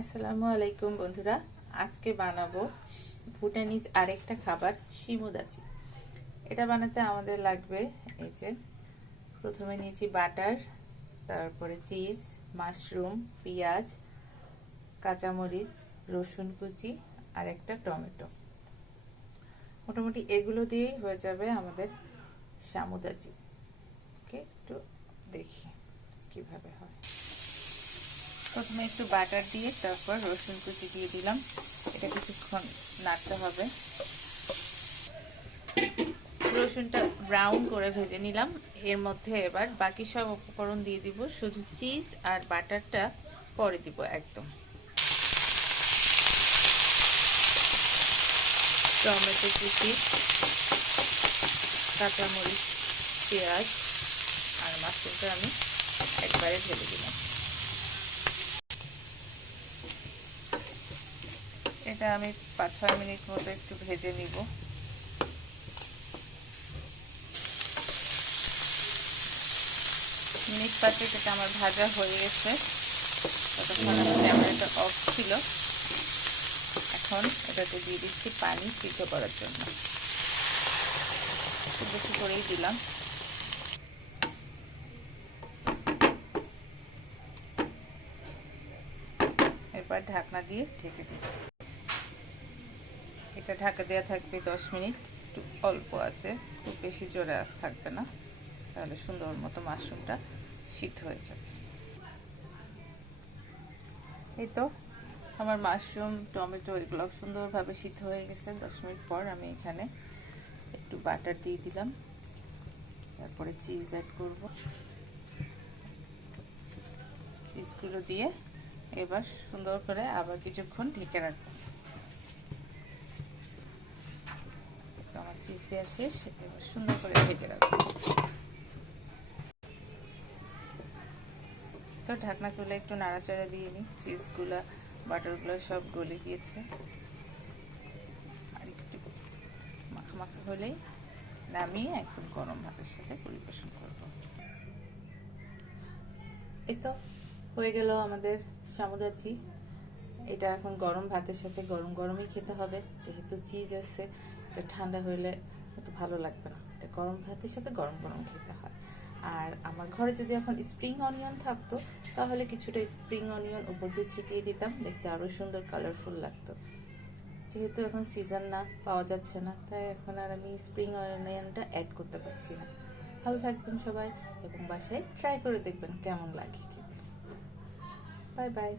আসসালামু আলাইকুম বন্ধুরা, আজকে বানাবো ভুটানিজ আরেকটা খাবার শিমুদাচি। এটা বানাতে আমাদের লাগবে এই যে প্রথমে নিয়েছি বাটার, তারপরে চিজ, মাশরুম, পেঁয়াজ, কাঁচামরিচ, রসুন কুচি আর একটা টমেটো। মোটামুটি এগুলো দিয়েই হয়ে যাবে আমাদের সামুদাচি। ওকে, একটু দেখি কিভাবে হয়। প্রথমে একটু বাটার দিয়ে তারপর রসুন কুচি দিয়ে দিলাম। এটা কিছুক্ষণ নাড়তে হবে। রসুনটা ব্রাউন করে ভেজে নিলাম। এর মধ্যে এবার বাকি সব উপকরণ দিয়ে দিব, শুধু চিজ আর বাটারটা পরে দিব একদম। টমেটো কুচি, কাঁচামরিচ, পেঁয়াজ আর মাশরুমটা আমি একবারে ঢেলে দিলাম। এটা আমি 5-6 মিনিট মতো একটু ভেজে নিব। মিনিট 5 এটা আমার ভাজা হয়ে গেছে। ততক্ষণ আমার ক্যামেরাটা অফ ছিল। এখন এটাতে দিয়ে দিচ্ছি পানি সিদ্ধ করার জন্য। খুব বেশি করেই দিলাম। এরপর ঢাকনা দিয়ে ঢেকে দিই। এটা ঢাকা দেওয়া থাকবে 10 মিনিট। একটু অল্প আছে, খুব বেশি জোরে আঁচ থাকবে না, তাহলে সুন্দর মতো মাশরুমটা সিদ্ধ হয়ে যাবে। এই তো আমার মাশরুম, টমেটো এগুলো সুন্দরভাবে সিদ্ধ হয়ে গেছে। 10 মিনিট পর আমি এখানে একটু বাটার দিয়ে দিলাম, তারপরে চিজ অ্যাড করব। চিজগুলো দিয়ে এবার সুন্দর করে আবার কিছুক্ষণ ঢেকে রাখবো। আমার চিজ দেওয়া শেষ, এবার সুন্দর করে ঢেকে রাখবো। তো ঢাকনা তুলে একটু নাড়াচাড়া দিয়ে নিই। চিজগুলো, বাটারগুলো সব গলে গিয়েছে। আর একটু মাখা মাখা হলেই নামিয়ে একদম গরম ভাতের সাথে পরিবেশন করব। এই তো হয়ে গেল আমাদের সামুদাচি। এটা এখন গরম ভাতের সাথে গরম গরমই খেতে হবে, যেহেতু চিজ আছে। এটা ঠান্ডা হইলে এত ভালো লাগবে না, এটা গরম ভাতের সাথে গরম গরম খেতে হয়। আর আমার ঘরে যদি এখন স্প্রিং অনিয়ন থাকতো, তাহলে কিছুটা স্প্রিং অনিয়ন উপর দিয়ে ছিটিয়ে দিতাম, দেখতে আরো সুন্দর কালারফুল লাগতো। যেহেতু এখন সিজন না, পাওয়া যাচ্ছে না, তাই এখন আর আমি স্প্রিং অনিয়নটা অ্যাড করতে পারছি না। ভালো থাকবেন সবাই এবং বাসায় ট্রাই করে দেখবেন কেমন লাগে। Bye bye.